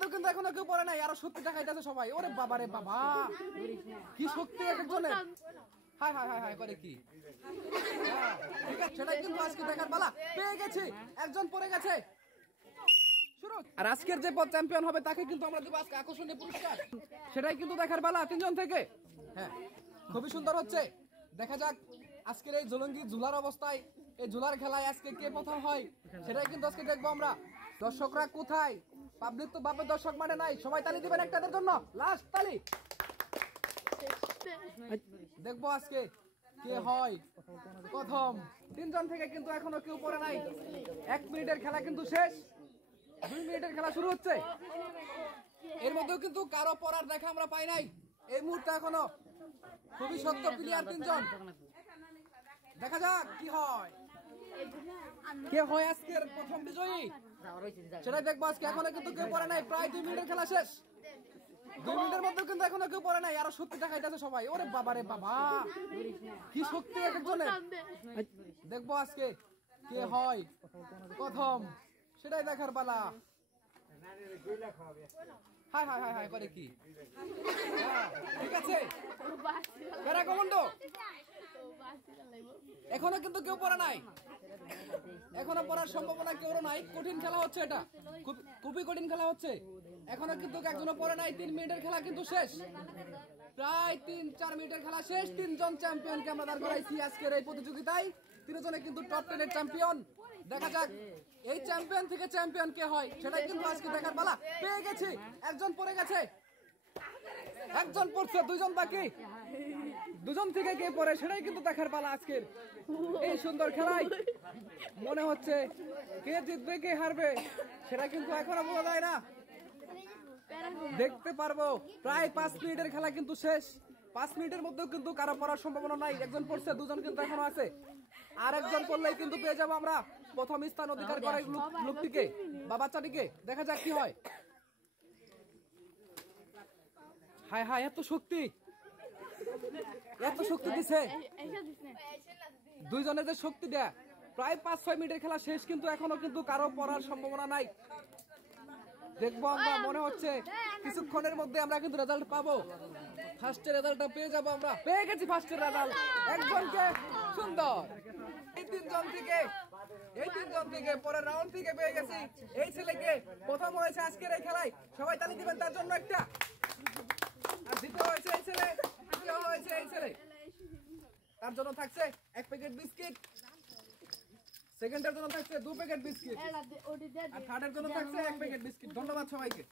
মধ্যে কিন্তু এখনো কেউ পড়ে নাই, আরো শক্তি দেখাইতেছে সবাই। ওরে বাবা রে বাবা, কি শক্তি এক একজনের। হাই হাই হাই হাই করে কি, ঠিক আছে, সেটাই কিন্তু আজকে দেখার পালা। পেয়ে গেছি, একজন পড়ে গেছে। শুরু। আর আজকের যে চ্যাম্পিয়ন হবে তাকে কিন্তু আমরা দেব আজকে আকর্ষণীয় পুরস্কার, সেটাই কিন্তু দেখার পালা তিনজন থেকে। হ্যাঁ, খুবই সুন্দর হচ্ছে। দেখা যাক আজকের এই জলঙ্গি ঝুলার অবস্থায়, এই ঝুলার খেলায় আজকে কে প্রথম হয় সেটাই কিন্তু আজকে দেখবো আমরা। দর্শকরা কোথায়? পাবলিক তো বাপের দর্শক মানে নাই, সবাই তালি দিবেন একটাদের জন্য, লাস্ট তালি। দেখবো আজকে কে হয় প্রথম। তিনজন থেকে কিন্তু এখনো কেউ পড়ে নাই। 1 মিনিটের খেলা কিন্তু শেষ, 2 মিনিটের খেলা শুরু হচ্ছে। এর মধ্যেও কিন্তু কারো পড়ার দেখা আমরা পাই নাই এই মুহূর্তে এখনো। খুবই সত্য প্লেয়ার তিনজন। দেখা যাক কি হয়, কে হয় আজকের প্রথম বিজয়ী সেটাই দেখবো আজকে। এখনো কিন্তু কেউ পড়ে নাই, প্রায় 2 মিনিটের খেলা শেষ। 2 মিনিটের মধ্যে কিন্তু এখনো কেউ পড়ে নাই, আরো শক্তি দেখাইতেছে সবাই। ওরে বাবা রে বাবা, কি শক্তি এক একজনের। দেখবো আজকে কে হয় প্রথম সেটাই দেখার পালা। হাই হাই হাই হাই করে কি, ঠিক আছে, প্যারা কমান্ডো। এখনো কিন্তু কেউ পড়া নাই, এখনো পড়ার সম্ভাবনা কেউ নাই। কঠিন খেলা হচ্ছে এটা, খুবই কঠিন খেলা হচ্ছে। এখনো কিন্তু একজনও পড়ে নাই। 3 মিনিটের খেলা কিন্তু শেষ, প্রায় 3-4 মিনিটের খেলা শেষ। 3 জন চ্যাম্পিয়নকে আমরা দাঁড় করাইছি আজকের এই প্রতিযোগিতায়। 3 জনে কিন্তু টপ 10 এর চ্যাম্পিয়ন। দেখা যাক এই চ্যাম্পিয়ন থেকে চ্যাম্পিয়ন কে হয় সেটাই কিন্তু আজকে দেখার পালা। পেয়ে গেছি, একজন পড়ে গেছে, একজন পড়ছে, 2 জন বাকি। 2 জন থেকে কে পড়ে সেটাই কিন্তু দেখার পালা আজকের এই সুন্দর খেলায়। মনে হচ্ছে কে জিতবে কে হারবে সেটা কিন্তু এখনো বোঝা যায় না, দেখতে পারবো। প্রায় 5 মিনিটের খেলা কিন্তু শেষ। 5 মিনিটের মধ্যেও কিন্তু কারো পড়ার সম্ভাবনা নাই। একজন পড়ছে, 2 জন কিন্তু এখনো আছে। আর একজন পড়লেই কিন্তু পেয়ে যাবো আমরা প্রথম স্থান অধিকার করা লোকটিকে বা বাচ্চাটিকে। দেখা যাক কি হয়। হায় হায়, এত শক্তি, এত শক্তি দিছে 2 জনের যে শক্তি দেয়। প্রায় 5-6 মিনিটের খেলা শেষ, কিন্তু এখনো কিন্তু কারো পড়ার সম্ভাবনা নাই। দেখবো আমরা, মনে হচ্ছে কিছুক্ষণের মধ্যে আমরা কিন্তু রেজাল্ট পাবো। ফার্স্টের রেজাল্টটা পেয়ে যাবো আমরা। পেয়ে গেছি ফার্স্টের রেজাল্ট, একজনকে। সুন্দর। এই 3 জন থেকে পরের রাউন্ড থেকে পেয়ে গেছি এই ছেলেকে। প্রথম হয়েছে আজকের এই খেলায়, সবাই তালি দিবেন তার জন্য একটা। আর দ্বিতীয় হয়েছে এই ছেলে, তৃতীয় হয়েছে এই ছেলে। তার জন্য থাকছে 1 প্যাকেট বিস্কিট, সেকেন্ডের জন্য থাকছে 2 প্যাকেট বিস্কিট, আর থার্ডের জন্য থাকছে 1 প্যাকেট বিস্কিট। ধন্যবাদ সবাইকে।